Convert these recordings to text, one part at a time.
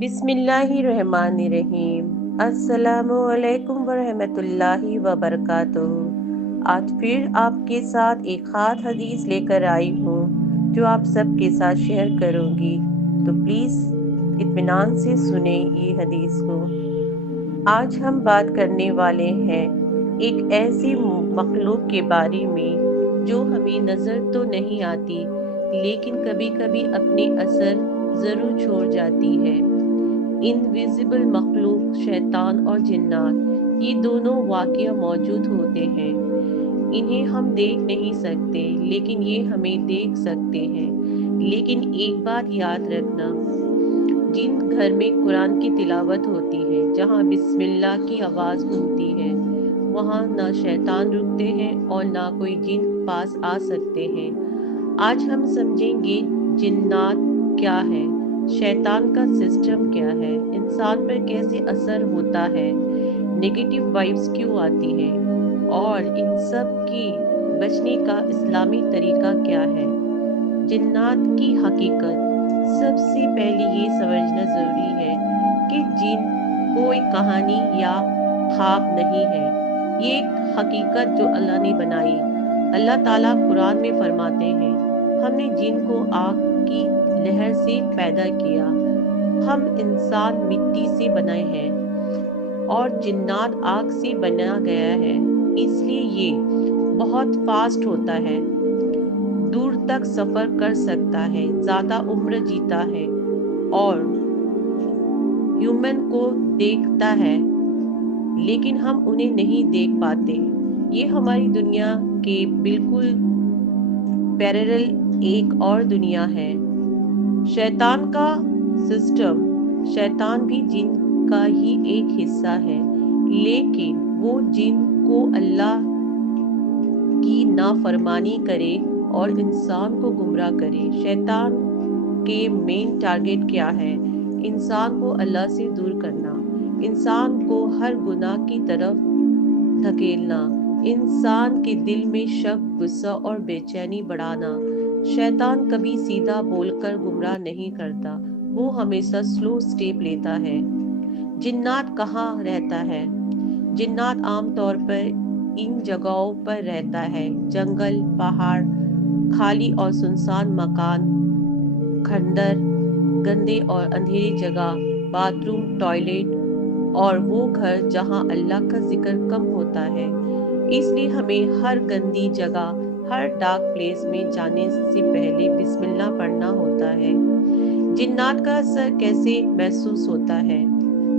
बिस्मिल्लाहिर्रहमानिर्रहीम। अस्सलामुअलैकुम वरहमतुल्लाहि वबरकातुहू। आज फिर आपके साथ एक खास हदीस लेकर आई हूँ जो आप सबके साथ शेयर करूँगी, तो प्लीज़ इत्मीनान से सुने ये हदीस को। आज हम बात करने वाले हैं एक ऐसी मखलूक के बारे में जो हमें नज़र तो नहीं आती, लेकिन कभी कभी अपने असर ज़रूर छोड़ जाती है। इनविजिबल मखलूक शैतान और जिन्नात, ये दोनों वाक़या मौजूद होते हैं। इन्हें हम देख नहीं सकते, लेकिन ये हमें देख सकते हैं। लेकिन एक बात याद रखना, जिन घर में कुरान की तिलावत होती है, जहाँ बिस्मिल्लाह की आवाज़ गूंजती है, वहाँ ना शैतान रुकते हैं और ना कोई जिन पास आ सकते हैं। आज हम समझेंगे जिन्नात क्या है, शैतान का सिस्टम क्या है, इंसान पर कैसे असर होता है, नेगेटिव वाइब्स क्यों आती हैं, और इन सब की बचने का इस्लामी तरीका क्या है। जिन्नात की हकीकत। सबसे पहले ये समझना ज़रूरी है कि जिन कोई कहानी या ख्वाब नहीं है, ये एक हकीकत जो अल्लाह ने बनाई। अल्लाह ताला कुरान में फरमाते हैं, हमने जिन को आग की लहर से पैदा किया। हम इंसान मिट्टी से बनाए हैं और जिन्नात आग से बना गया है, इसलिए ये बहुत फास्ट होता है, दूर तक सफर कर सकता है, ज्यादा उम्र जीता है और ह्यूमन को देखता है, लेकिन हम उन्हें नहीं देख पाते। ये हमारी दुनिया के बिल्कुल पैरेलल एक और दुनिया है। शैतान का सिस्टम। शैतान भी जिन का ही एक हिस्सा है, लेकिन वो जिन को अल्लाह की नाफरमानी करे और इंसान को गुमराह करे। शैतान के मेन टारगेट क्या है? इंसान को अल्लाह से दूर करना, इंसान को हर गुनाह की तरफ धकेलना, इंसान के दिल में शक, गुस्सा और बेचैनी बढ़ाना। शैतान कभी सीधा बोलकर गुमराह नहीं करता, वो हमेशा स्लो स्टेप लेता है। जिन्नात कहाँ रहता है? जिन्नात आमतौर पर इन जगहों पर रहता है: जंगल, पहाड़, खाली और सुनसान मकान, खंडर, गंदे और अंधेरी जगह, बाथरूम, टॉयलेट और वो घर जहाँ अल्लाह का जिक्र कम होता है। इसलिए हमें हर गंदी जगह, हर डार्क प्लेस में जाने से पहले बिस्मिल्लाह पढ़ना होता है। जिन्नात का असर कैसे महसूस होता है?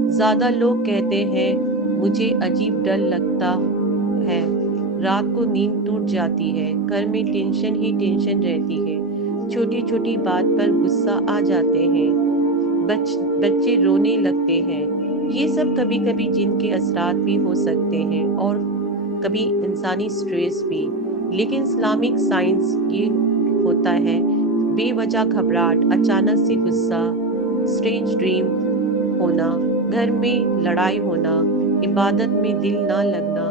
ज़्यादा लोग कहते हैं, मुझे अजीब डर लगता है, रात को नींद टूट जाती है, घर में टेंशन ही टेंशन रहती है, छोटी छोटी बात पर गुस्सा आ जाते हैं, बच्चे रोने लगते हैं। ये सब कभी कभी जिन के असरात भी हो सकते हैं और कभी इंसानी स्ट्रेस भी। लेकिन इस्लामिक साइंस ये होता है बेवजह घबराहट, अचानक से गुस्सा, स्ट्रेंज ड्रीम होना, घर में लड़ाई होना, इबादत में दिल ना लगना,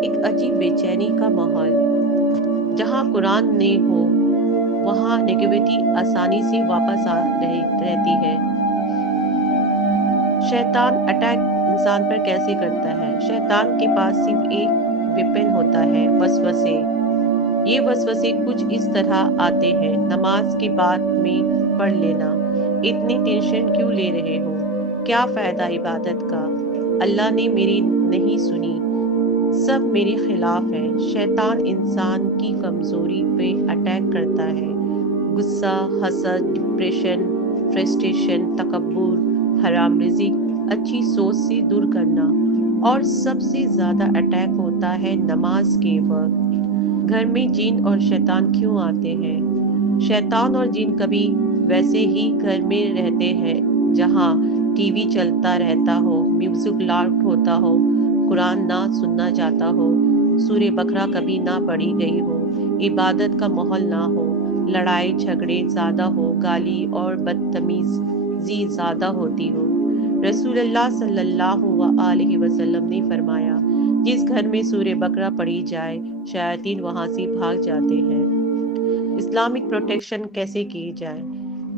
एक अजीब बेचैनी का माहौल। जहाँ कुरान ने हो, वहाँ नेगेटिविटी आसानी से वापस रहती है। शैतान अटैक इंसान पर कैसे करता है? शैतान के पास सिर्फ एक वेपन होता है, वसवसे। ये वसवसे कुछ इस तरह आते हैं: नमाज के बाद में पढ़ लेना, इतनी टेंशन क्यों ले रहे हो, क्या फ़ायदा इबादत का, अल्लाह ने मेरी नहीं सुनी, सब मेरे खिलाफ है। शैतान इंसान की कमज़ोरी पे अटैक करता है: गुस्सा, हसद, डिप्रेशन, फ्रस्ट्रेशन, तकब्बुर, हराम रिज़्क, अच्छी सोच से दूर करना। और सबसे ज़्यादा अटैक होता है नमाज के वक्त। घर में जिन और शैतान क्यों आते हैं? शैतान और जिन कभी वैसे ही घर में रहते हैं जहाँ टीवी चलता रहता हो, म्यूजिक लाउड होता हो, कुरान ना सुनना जाता हो, सूरह बकरा कभी ना पढ़ी गई हो, इबादत का माहौल ना हो, लड़ाई झगड़े ज़्यादा हो, गाली और बदतमीजी ज़्यादा होती हो। रसूलुल्लाह सल्लल्लाहु अलैहि वसल्लम ने फरमाया, जिस घर में सूरह बकरा पढ़ी जाए, शयातीन वहाँ से भाग जाते हैं। इस्लामिक प्रोटेक्शन कैसे की जाए?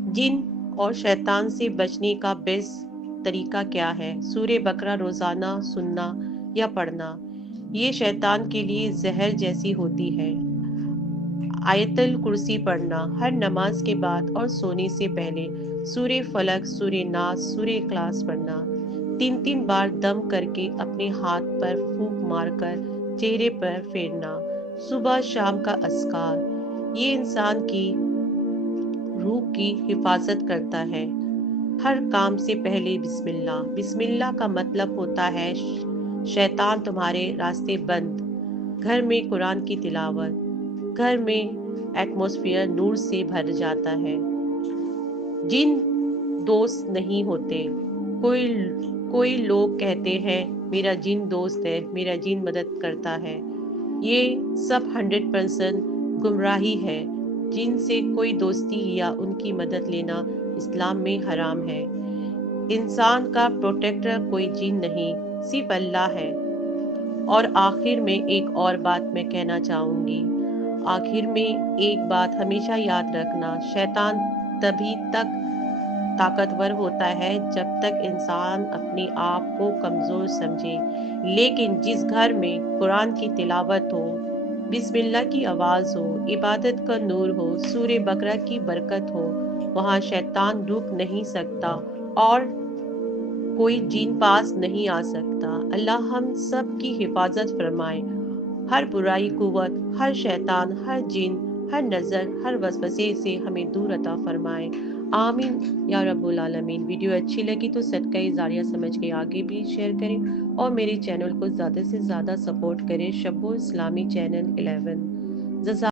जिन और शैतान से बचने का बेस्ट طریقہ کیا ہے؟ سورہ بقرہ روزانہ سننا یا پڑھنا یہ شیطان کے لیے زہر جیسی ہوتی ہے۔ آیت الکرسی پڑھنا ہر نماز کے بعد اور سونے سے پہلے۔ سورہ فلق، سورہ ناس، سورہ اخلاص پڑھنا۔ 3 بار دم کر کے اپنے ہاتھ پر پھونک مار کر چہرے پر پھیرنا۔ صبح شام کا اذکار یہ انسان کی روح کی حفاظت کرتا ہے۔ ہر کام سے پہلے بسم اللہ۔ بسم اللہ کا مطلب ہوتا ہے شیطان تمہارے راستے بند۔ گھر میں قرآن کی تلاوت، گھر میں ایٹماسفیئر نور سے بھر جاتا ہے۔ جن دوست نہیں ہوتے۔ کوئی لوگ کہتے ہیں میرا جن دوست ہے، میرا جن مدد کرتا ہے۔ یہ سب 100% گمراہی ہے۔ جن سے کوئی دوستی یا ان کی مدد لینا اسلام میں حرام ہے۔ انسان کا پروٹیکٹر کوئی جن نہیں، صرف اللہ ہے۔ اور آخر میں ایک اور بات میں کہنا چاہوں گی۔ آخر میں ایک بات ہمیشہ یاد رکھنا، شیطان تبھی تک طاقتور ہوتا ہے جب تک انسان اپنے آپ کو کمزور سمجھے، لیکن جس گھر میں قرآن کی تلاوت ہو، بسم اللہ کی آواز ہو، عبادت کا نور ہو، سورہ بقرہ کی برکت ہو، وہاں شیطان رک نہیں سکتا اور کوئی جن پاس نہیں آ سکتا۔ اللہ ہم سب کی حفاظت فرمائے، ہر برائی قوت، ہر شیطان، ہر جن، ہر نظر، ہر وسوسے سے ہمیں دور عطا فرمائے۔ آمین یا رب العالمین۔ ویڈیو اچھی لگی تو صدقہ جاریہ سمجھ کے آگے بھی شیئر کریں اور میرے چینل کو زیادہ سے زیادہ سپورٹ کریں۔ شبو اسلامی چینل 11 جزاک